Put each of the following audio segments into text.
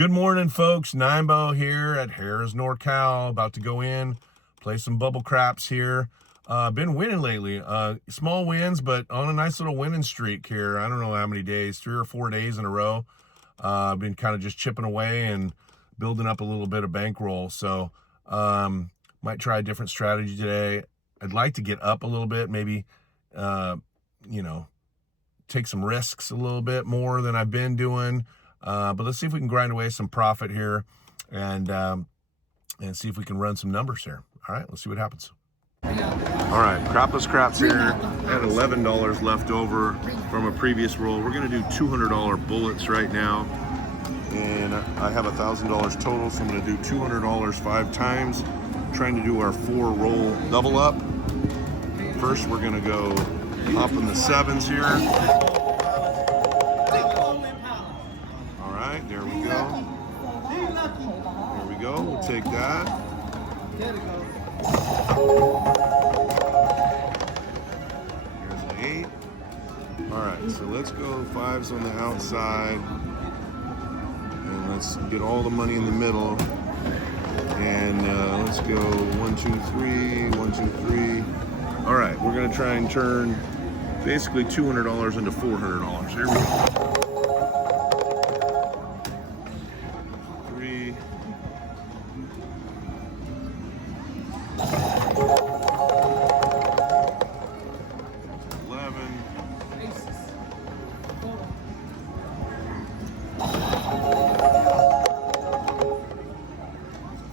Good morning, folks. Nimbo here at Harrahs, NorCal. About to go in, play some bubble craps here. Been winning lately. Small wins, but on a nice little winning streak here. I don't know how many days, 3 or 4 days in a row. Been kind of just chipping away and building up a little bit of bankroll. So might try a different strategy today. I'd like to get up a little bit, maybe, take some risks a little bit more than I've been doing. But let's see if we can grind away some profit here and see if we can run some numbers here. All right, let's see what happens. All right, crapless craps here. I had $11 left over from a previous roll. We're going to do $200 bullets right now. And I have $1,000 total, so I'm going to do $200 5 times. Trying to do our 4 roll double up. First, we're going to go up in the 7s here. All right, there we go. There we go. We'll take that. Here's an 8. All right, so let's go 5s on the outside. And let's get all the money in the middle. And let's go 1, 2, 3, 1, 2, 3. All right, we're gonna try and turn basically $200 into $400. Here we go. 3. 11.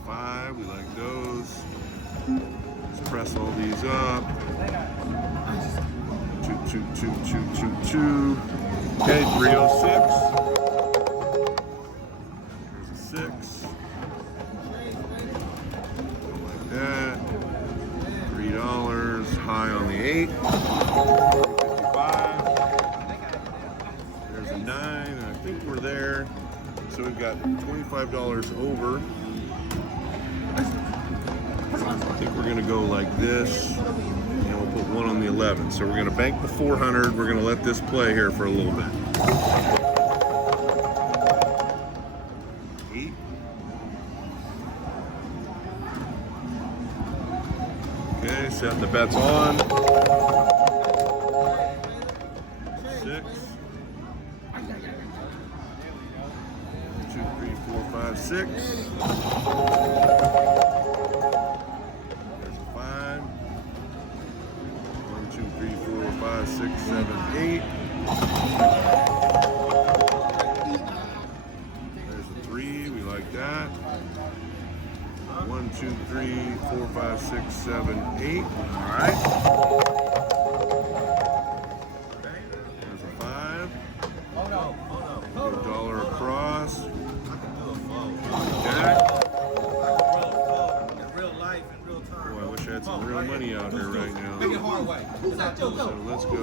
5, we like those. Let's press all these up. 2, 2, 2, 2, 2, 2. Okay, 306. There's a 6. Like that. $3. High on the 8. 55. There's a 9, and I think we're there. So we've got $25 over. I think we're gonna go like this, and we'll put 1 on the 11. So we're gonna bank the 400. We're gonna let this play here for a little bit. 8. Okay, setting the bets on. 6. 2, 3, 4, 5, 6. There's a 5. 1, 2, 3, 4, 5, 6, 7, 8. There's a 3. We like that. 1, 2, 3, 4, 5, 6, 7, 8. All right. There's a 5. $1 across. Okay. Boy, I wish I had some real money out here right now. So let's go.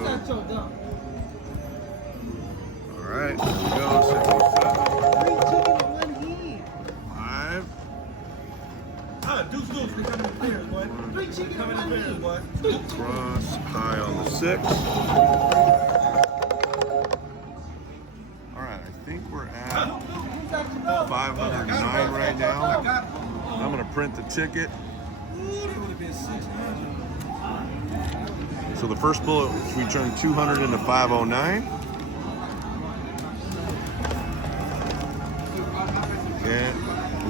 All right, there we go. 77. 5. Cross, high on the 6. All right, I think we're at 509 right now. I'm gonna print the ticket. So the first bullet, we turned 200 into 509. And I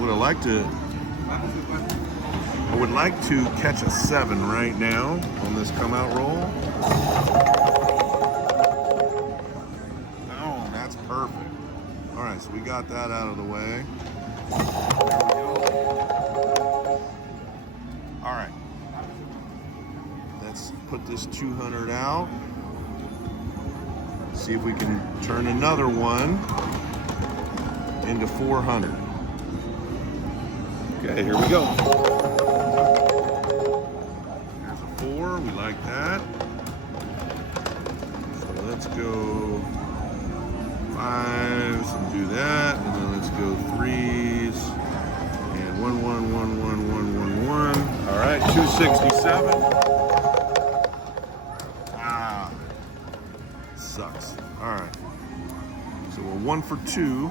would like to catch a 7 right now on this come out roll. Oh, that's perfect. All right, so we got that out of the way. All right. Let's put this 200 out. See if we can turn another one into 400. Okay, here we go. There's a 4, we like that. So let's go 5s and do that, and then let's go 3s and 1, 1, 1, 1, 1, 1, 1. All right, 267. Sucks. All right. So we're 1 for 2.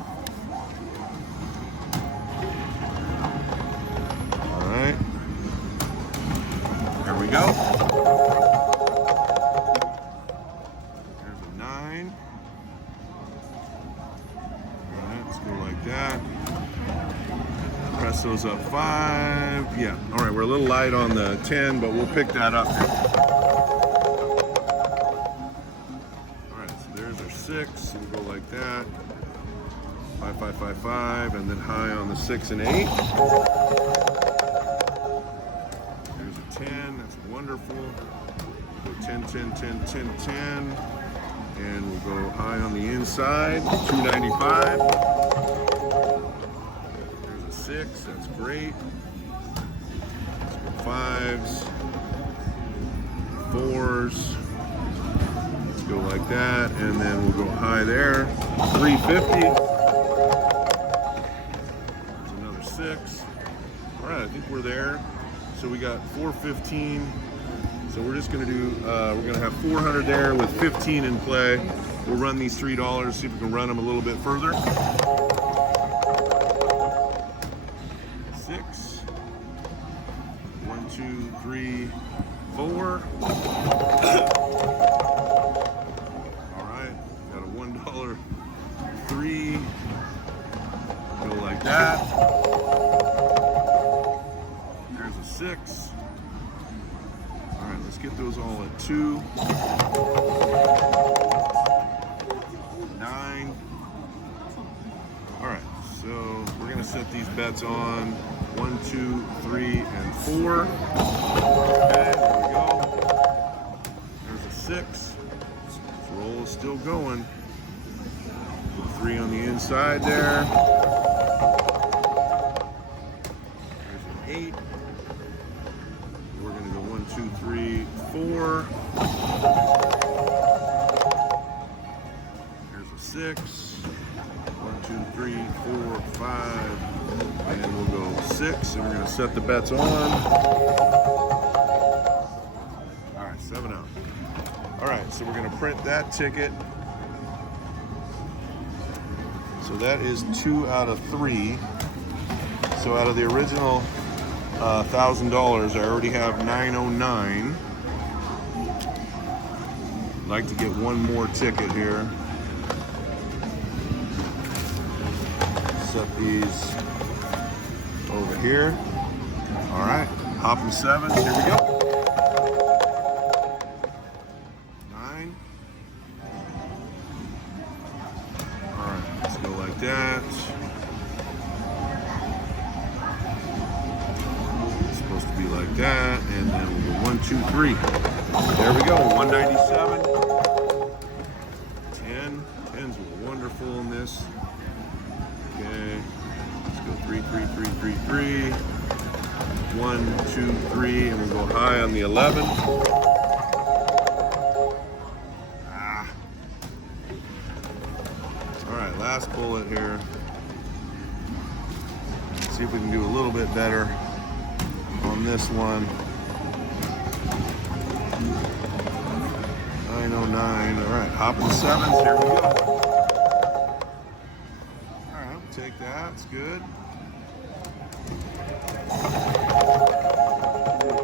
go. There's a 9. All right, let's go like that. Press those up 5. Yeah, all right, we're a little light on the 10, but we'll pick that up. All right, so there's our 6. We'll go like that. 5, 5, 5, 5, and then high on the 6 and 8. There's a 10. That's wonderful. Go 10, 10, 10, 10, 10, and we'll go high on the inside. 295. There's a 6. That's great. Let's go 5s, 4s. Let's go like that, and then we'll go high there. 350. 6. All right, I think we're there. So we got 415. So we're just going to do, we're going to have 400 there with 15 in play. We'll run these $3, see if we can run them a little bit further. 6. 1, 2, 3, 4. All right, got a $1 3. Go like that. 6. All right, let's get those all at 2. 9. All right, so we're gonna set these bets on 1, 2, 3, and 4. Okay, there we go. There's a 6. This roll is still going. 3 on the inside there. There's an 8. We're going to go 1, 2, 3, 4. There's a 6. 1, 2, 3, 4, 5. And we'll go 6. And we're going to set the bets on. All right, 7 out. All right, so we're going to print that ticket. So that is 2 out of 3. So out of the original $1,000, I already have 909. I'd like to get one more ticket here. Set these over here. All right, hopping 7s. Here we go. 9. All right, let's go like that. Like that, and then we'll go 1, 2, 3. There we go, 197. 10. 10s were wonderful in this. Okay, let's go 3, 3, 3, 3, 3. 1, 2, 3, and we'll go high on the 11. All right, last bullet here. Let's see if we can do a little bit better on this one. 909. All right, hopping 7s. Here we go. All right, I'll take that. It's good. A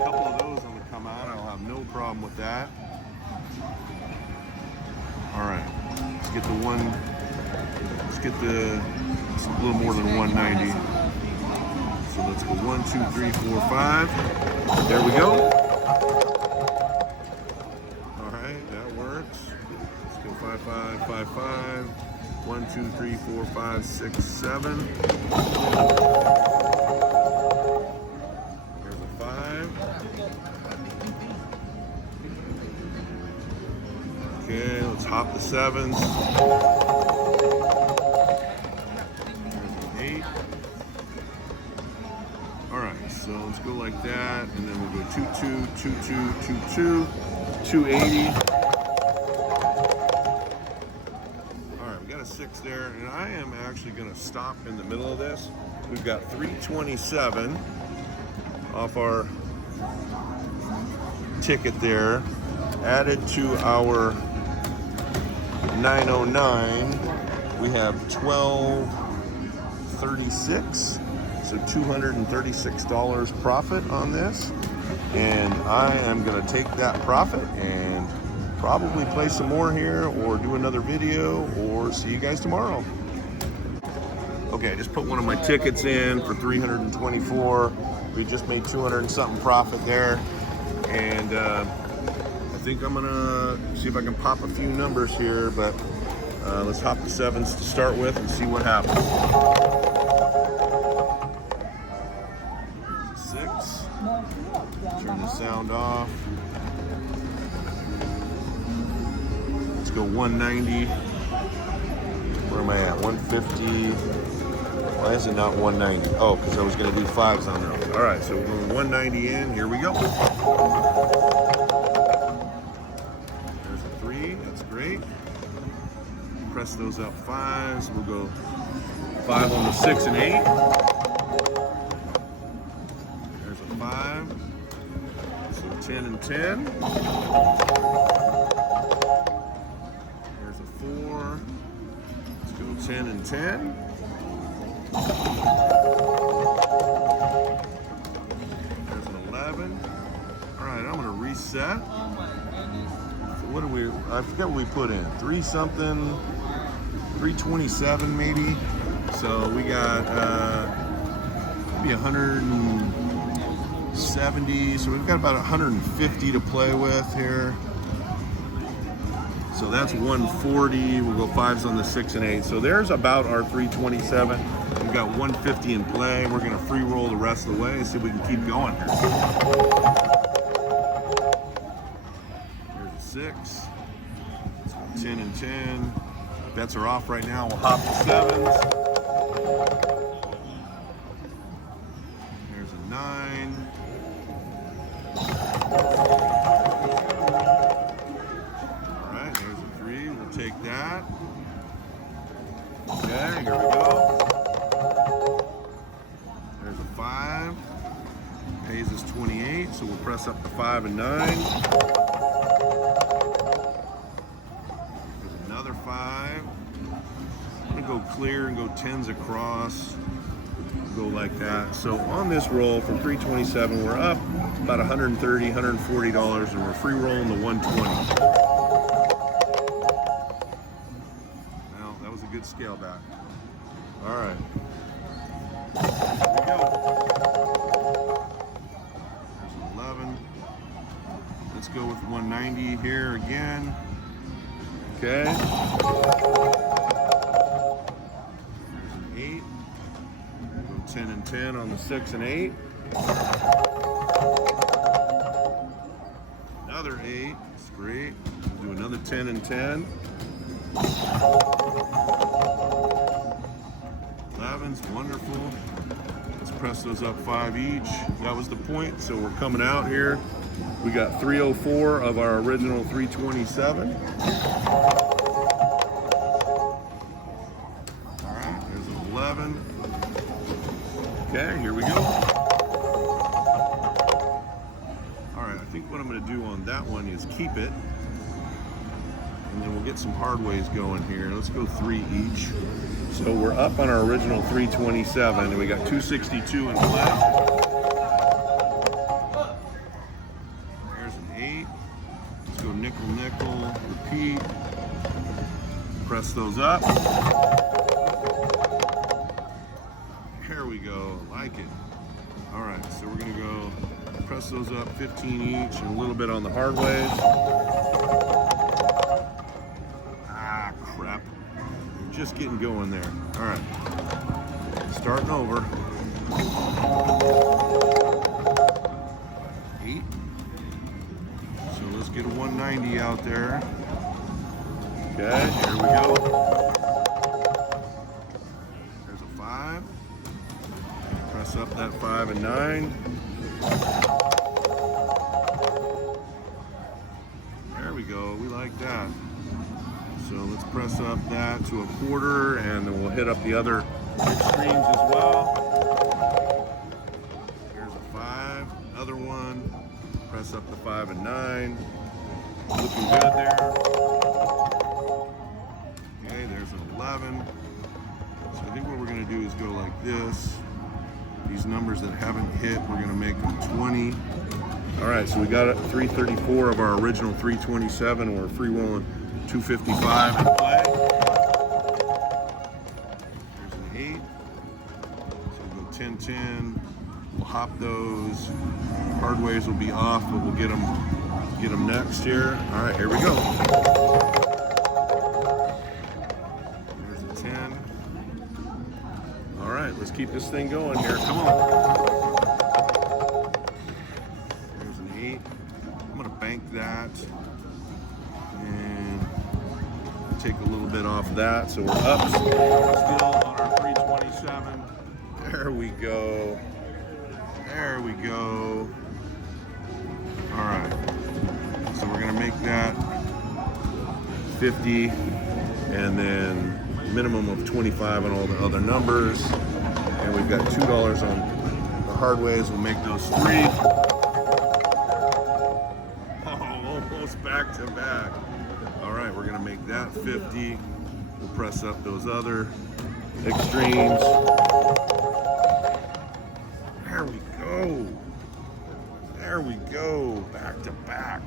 couple of those on the come out. I'll have no problem with that. All right, let's get the one. Let's get the. It's a little more than 190. So let's go 1, 2, 3, 4, 5. There we go. All right, that works. Let's go 5, 5, 5, 5. 1, 2, 3, 4, 5, 6, 7. There's a 5. Okay, let's hop the 7s. There's an 8. All right, so let's go like that, and then we'll go 2, 2, 2, 2, 2, 2, 280. All right, we got a 6 there, and I am actually going to stop in the middle of this. We've got 327 off our ticket there, added to our 909. We have 1236. So $236 profit on this. and I am going to take that profit and probably play some more here or do another video or see you guys tomorrow. Okay, I just put one of my tickets in for 324. We just made 200 and something profit there, and I think I'm gonna see if I can pop a few numbers here, but let's hop the sevens to start with and see what happens. 6. Turn the sound off. Let's go 190. Where am I at? 150. Why is it not 190? Oh, because I was going to do 5s on those. All right, so we're going 190 in. Here we go. There's a 3. That's great. Press those up 5s. We'll go 5 on the 6 and 8. There's a 5. So 10 and 10. There's a 4. Let's go 10 and 10. There's an 11. All right, I'm gonna reset. So what do we, I forget what we put in. 3 something, 327 maybe. So we got maybe 170. So we've got about 150 to play with here. So that's 140. We'll go 5s on the 6 and 8. So there's about our 327. We've got 150 in play. We're going to free roll the rest of the way and see if we can keep going here. There's a 6. Let's go 10 and 10. Bets are off right now. We'll hop the 7s. There's a 9. Take that. Okay, here we go. There's a 5. Pays us 28, so we'll press up the 5 and 9. There's another 5. I'm gonna go clear and go 10s across. Go like that. So on this roll from 327, we're up about $130, $140, and we're free rolling the 120. Good scale back. All right. Here we go. There's an 11. Let's go with 190 here again. Okay. There's an 8. Go 10 and 10 on the 6 and 8. Another 8. That's great. We'll do another 10 and 10. 11's wonderful. Let's press those up 5 each. That was the point, so we're coming out here. We got 304 of our original 327. All right, there's an 11. Okay, here we go. All right, I think what I'm going to do on that one is keep it. And then we'll get some hard ways going here. Let's go 3 each. So we're up on our original 327, and we got 262 in play. There's an 8. Let's go nickel, nickel, repeat. Press those up. There we go, like it. All right, so we're gonna go press those up 15 each and a little bit on the hard ways. Just getting going there. All right, starting over. 8. So let's get a 190 out there. Okay, here we go. There's a 5. Press up that 5 and 9. There we go, we like that. So let's press up that to a quarter, and then we'll hit up the other extremes as well. Here's a 5, another one. Press up the 5 and 9. Looking good there. Okay, there's an 11. So I think what we're going to do is go like this. These numbers that haven't hit, we're going to make them 20. All right, so we got 334 of our original 327. We're free rolling 255 in play. There's an 8. So we'll go 10-10. We'll hop those. Hard ways will be off, but we'll get them next here. All right, here we go. There's a 10. All right, let's keep this thing going here. Come on. There's an 8. I'm gonna bank that and take a little bit off that, so we're up still on our 327. There we go. There we go. All right, so we're gonna make that 50 and then minimum of 25 on all the other numbers. And we've got $2 on the hard ways. We'll make those 3. Oh, almost back to back. All right, we're gonna make that 50. We'll press up those other extremes. There we go. There we go, back to back.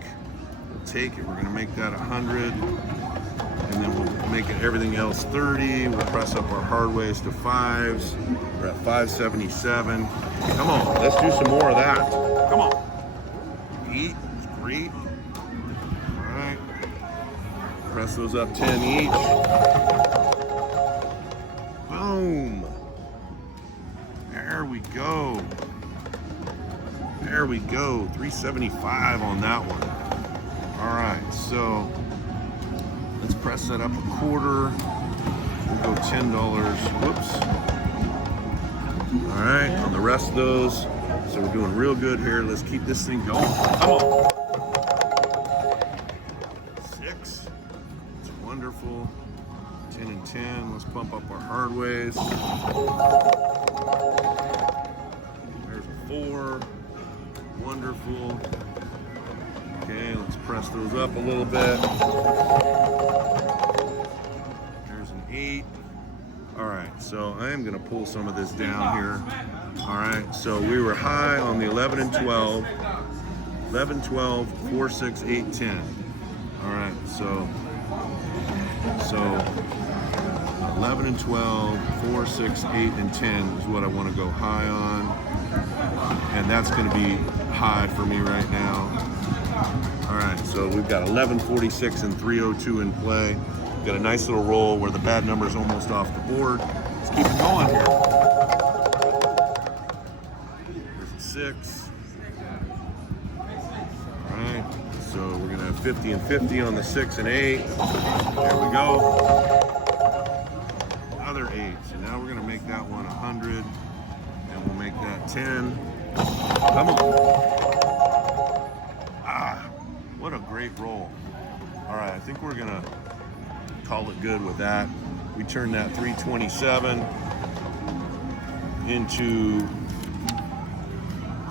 We'll take it, we're gonna make that 100, and then we'll make it everything else 30. We'll press up our hard ways to 5s. We're at 577. Come on, let's do some more of that. Come on. 8, great. All right, press those up 10 each. Boom. There we go. There we go, 375 on that one. All right, so let's press that up a quarter. We'll go $10. Whoops. All right, on the rest of those. So we're doing real good here. Let's keep this thing going. Come on. 6. It's wonderful. 10 and 10. Let's pump up our hard ways. There's a 4. Wonderful. Okay, let's press those up a little bit. There's an 8. All right, so I am gonna pull some of this down here. All right, so we were high on the 11 and 12. 11, 12, 4, 6, 8, 10. All right, so 11 and 12, 4, 6, 8, and 10 is what I want to go high on. And that's going to be high for me right now. All right, so we've got 1146 and 302 in play. We've got a nice little roll where the bad number is almost off the board. Let's keep it going here. There's a 6. All right, so we're going to have 50 and 50 on the 6 and 8. There we go. Another 8. So now we're going to make that one 100. And we'll make that 10. Come on. Ah, what a great roll. All right, I think we're gonna call it good with that. We turned that 327 into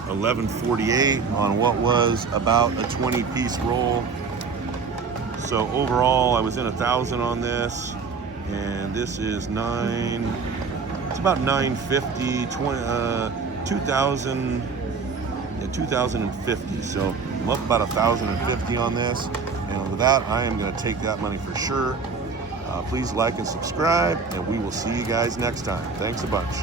1148 on what was about a 20-piece roll. So overall, I was in 1,000 on this, and this is 9. It's about 950, 2,000, yeah, 2,050. So I'm up about 1,050 on this. And with that, I am going to take that money for sure. Please like and subscribe, and we will see you guys next time. Thanks a bunch.